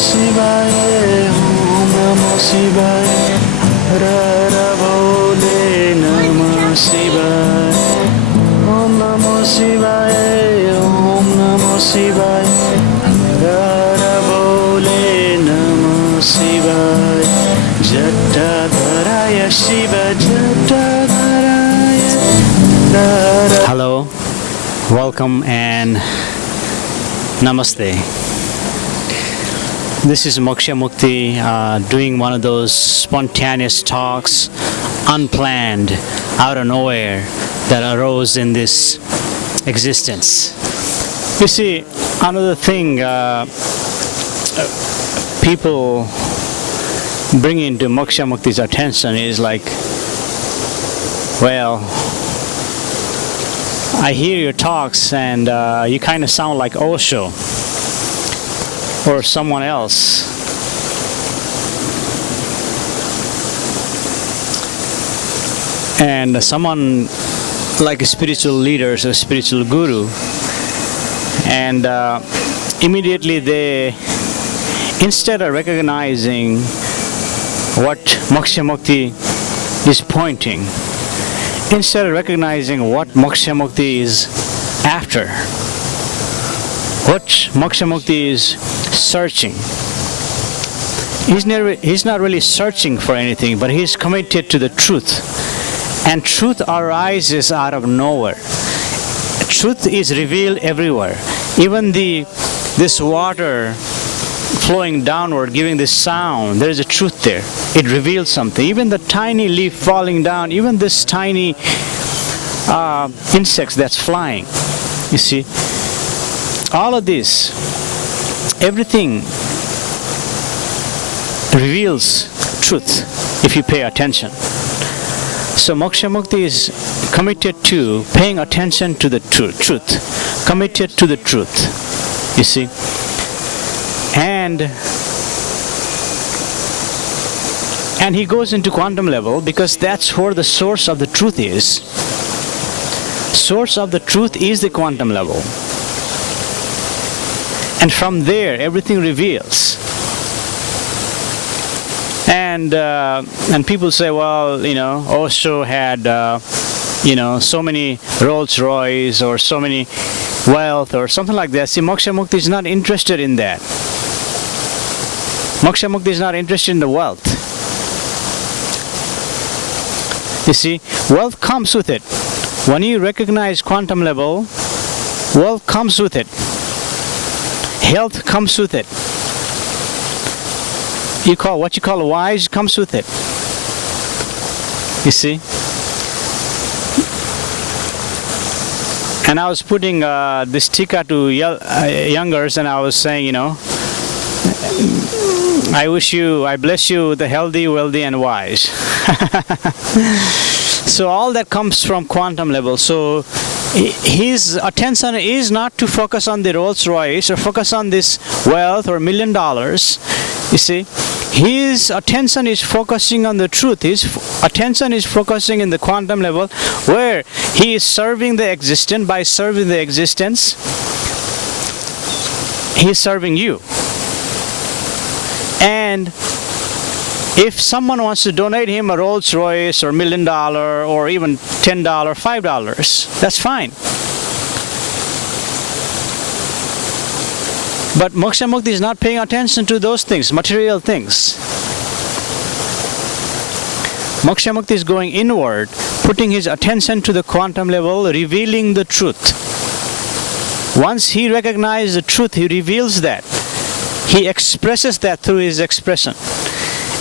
Shivaya, Om Namo Shivaya, Rara Bole Namah Shivaya, Om Namo Shivaya, Om Namo Shivaya, Rara Bole Namah Shivaya, Jatadharaya Shiva, Jatadharaya Rara. Hello, welcome and namaste. This is Moksha Mukti doing one of those spontaneous talks, unplanned, out of nowhere, that arose in this existence. You see, another thing people bring into Moksha Mukti's attention is like, well, I hear your talks and you kind of sound like Osho or someone else. And someone like a spiritual leader or spiritual guru, and immediately they, instead of recognizing what Moksha Mukti is pointing, instead of recognizing what Moksha Mukti is after, what Moksha Mukti is searching. He's not really searching for anything, but he's committed to the truth. And truth arises out of nowhere. Truth is revealed everywhere. Even this water flowing downward, giving this sound, there is a truth there. It reveals something. Even the tiny leaf falling down, even this tiny insects that's flying. You see, all of this, everything reveals truth if you pay attention. So Moksha Mukti is committed to paying attention to the truth, committed to the truth, you see. And he goes into quantum level because that's where the source of the truth is. Source of the truth is the quantum level. And from there, everything reveals. And people say, well, you know, Osho had, so many Rolls Royce or so many wealth or something like that. See, Moksha Mukti is not interested in that. Moksha Mukti is not interested in the wealth. You see, wealth comes with it. When you recognize quantum level, wealth comes with it. Health comes with it. What you call wise comes with it. You see? And I was putting this tika to youngers, and I was saying, I bless you with the healthy, wealthy, and wise. So all that comes from quantum level. So his attention is not to focus on the Rolls Royce or focus on this wealth or $1 million. You see, his attention is focusing on the truth. His attention is focusing in the quantum level, where he is serving the existence. By serving the existence, he is serving you. And if someone wants to donate him a Rolls Royce or $1 million or even $10, $5, that's fine. But Moksha Mukti is not paying attention to those things, material things. Moksha Mukti is going inward, putting his attention to the quantum level, revealing the truth. Once he recognizes the truth, he reveals that. He expresses that through his expression.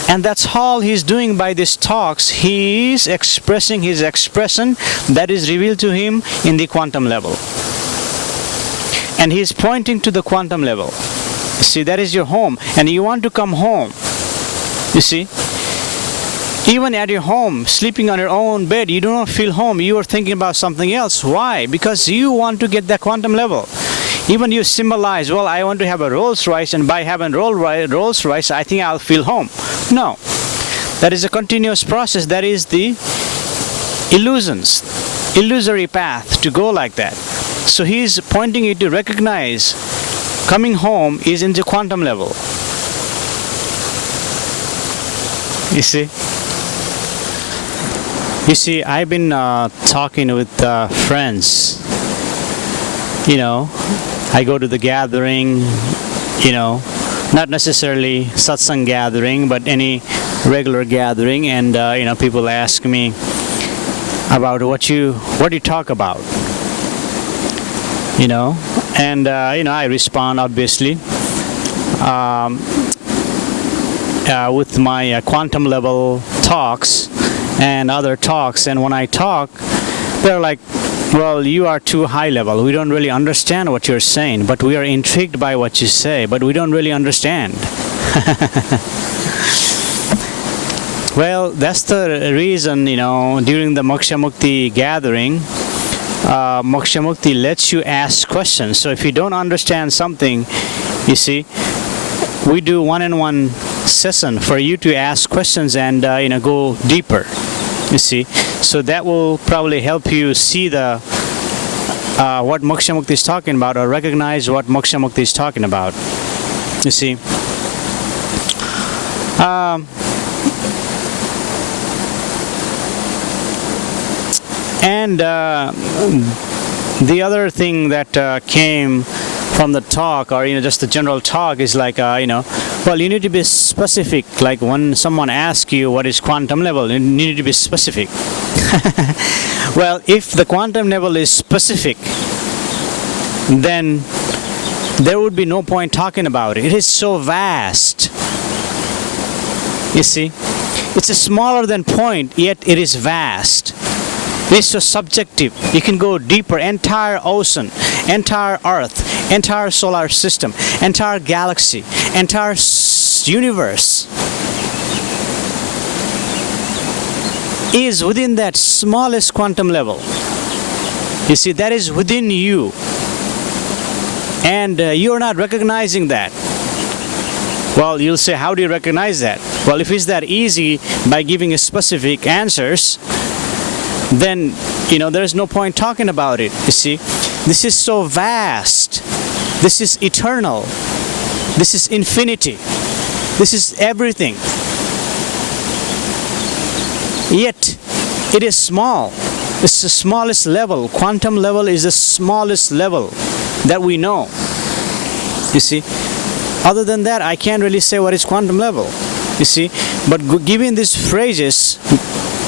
And that's all he's doing by these talks. He is expressing his expression that is revealed to him in the quantum level. And he's pointing to the quantum level. See, that is your home. And you want to come home. You see? Even at your home, sleeping on your own bed, you do not feel home. You are thinking about something else. Why? Because you want to get that quantum level. Even you symbolize, well, I want to have a Rolls Royce, and by having Rolls Royce, I think I'll feel home. No. That is a continuous process. That is the illusory path to go like that. So he's pointing you to recognize coming home is in the quantum level. You see? You see, I've been talking with friends. You know, I go to the gathering, you know, not necessarily satsang gathering, but any regular gathering, and you know, people ask me about what do you talk about, you know, and you know, I respond obviously with my quantum level talks and other talks. And when I talk, they're like, well, you are too high level, we don't really understand what you're saying, but we are intrigued by what you say, but we don't really understand. Well, that's the reason, you know, during the Moksha Mukti gathering, Moksha Mukti lets you ask questions. So if you don't understand something, you see, we do one-on-one session for you to ask questions and you know, go deeper, you see. So that will probably help you see the what Moksha Mukti is talking about, or recognize what Moksha Mukti is talking about, you see. And the other thing that came from the talk, or you know, just the general talk, is like you know, well, you need to be specific. Like when someone asks you what is quantum level, you need to be specific. Well, if the quantum level is specific, then there would be no point talking about it. It is so vast. You see, it's a smaller than point, yet it is vast. It's so subjective. You can go deeper. Entire ocean, entire earth, entire solar system, entire galaxy, entire universe is within that smallest quantum level. You see, that is within you. And you're not recognizing that. Well, you'll say, how do you recognize that? Well, if it's that easy by giving specific answers, then, you know, there's no point talking about it, you see. This is so vast. This is eternal. This is infinity. This is everything. Yet, it is small. It's the smallest level. Quantum level is the smallest level that we know, you see. Other than that, I can't really say what is quantum level, you see. But given these phrases,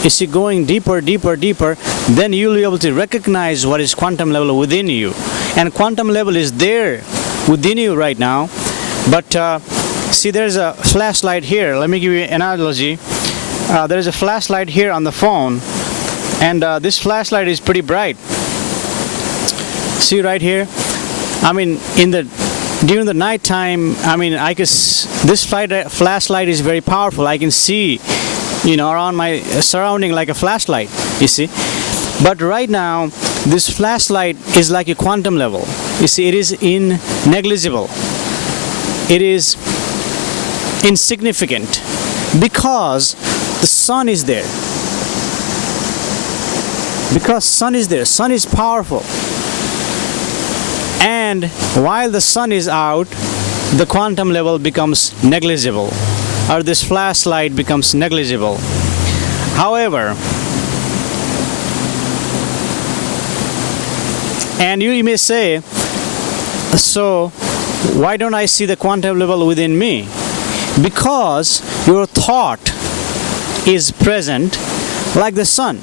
you see, going deeper, deeper, deeper, then you'll be able to recognize what is quantum level within you. And quantum level is there within you right now. But see, there's a flashlight here. Let me give you an analogy. There's a flashlight here on the phone, and this flashlight is pretty bright. See right here? I mean, during the night time, I mean, this flashlight is very powerful. I can see, you know, around my surrounding like a flashlight, you see. But right now, this flashlight is like a quantum level. You see, it is negligible. It is insignificant because the sun is there. Because sun is there. Sun is powerful. And while the sun is out, the quantum level becomes negligible, or this flashlight becomes negligible. However, and you may say, so why don't I see the quantum level within me? Because your thought is present like the sun.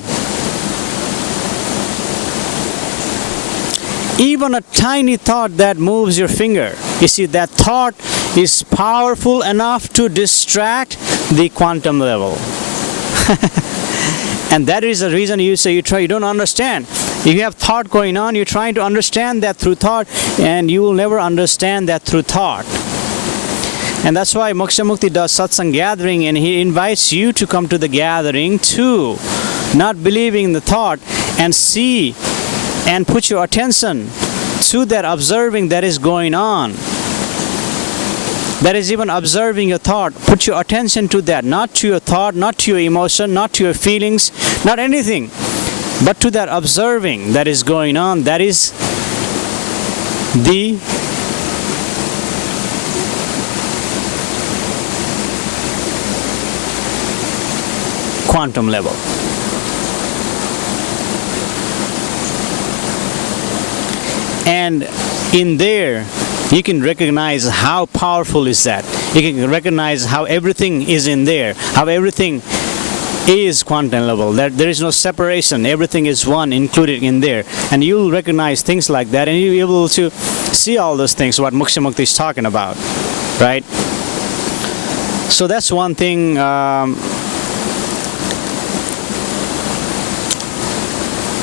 Even a tiny thought that moves your finger, you see, that thought is powerful enough to distract the quantum level. And that is the reason you say you don't understand. If you have thought going on, you're trying to understand that through thought, and you will never understand that through thought. And that's why Moksha Mukti does satsang gathering, and he invites you to come to the gathering too, not believing the thought, and see and put your attention to that observing that is going on. That is even observing your thought. Put your attention to that, not to your thought, not to your emotion, not to your feelings, not anything, but to that observing that is going on. That is the quantum level. And in there, you can recognize how powerful is that. You can recognize how everything is in there, how everything is quantum level. There is no separation. Everything is one included in there. And you'll recognize things like that, and you'll be able to see all those things, what Moksha Mukti is talking about, right? So that's one thing.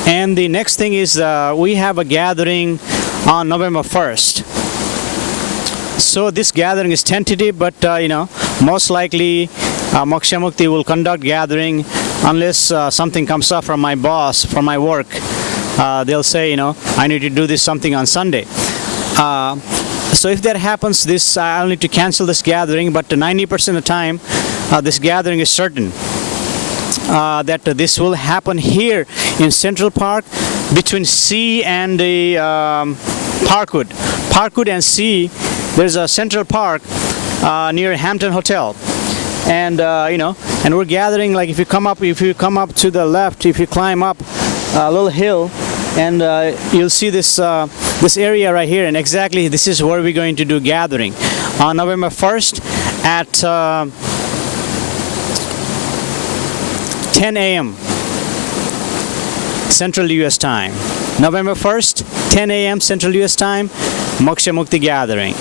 And the next thing is we have a gathering on November 1st. So this gathering is tentative, but most likely Moksha Mukti will conduct gathering unless something comes up from my boss, from my work. They'll say, I need to do this something on Sunday. So if that happens, I'll need to cancel this gathering, but 90% of the time, this gathering is certain. That this will happen here in Central Park between C and the Parkwood. Parkwood and C, there's a Central Park near Hampton Hotel. And and we're gathering, like if you come up to the left, if you climb up a little hill, and you'll see this area right here, and exactly this is where we're going to do gathering on November 1st at 10 a.m. Central US time. November 1st, 10 a.m. Central US time, Moksha Mukti gathering.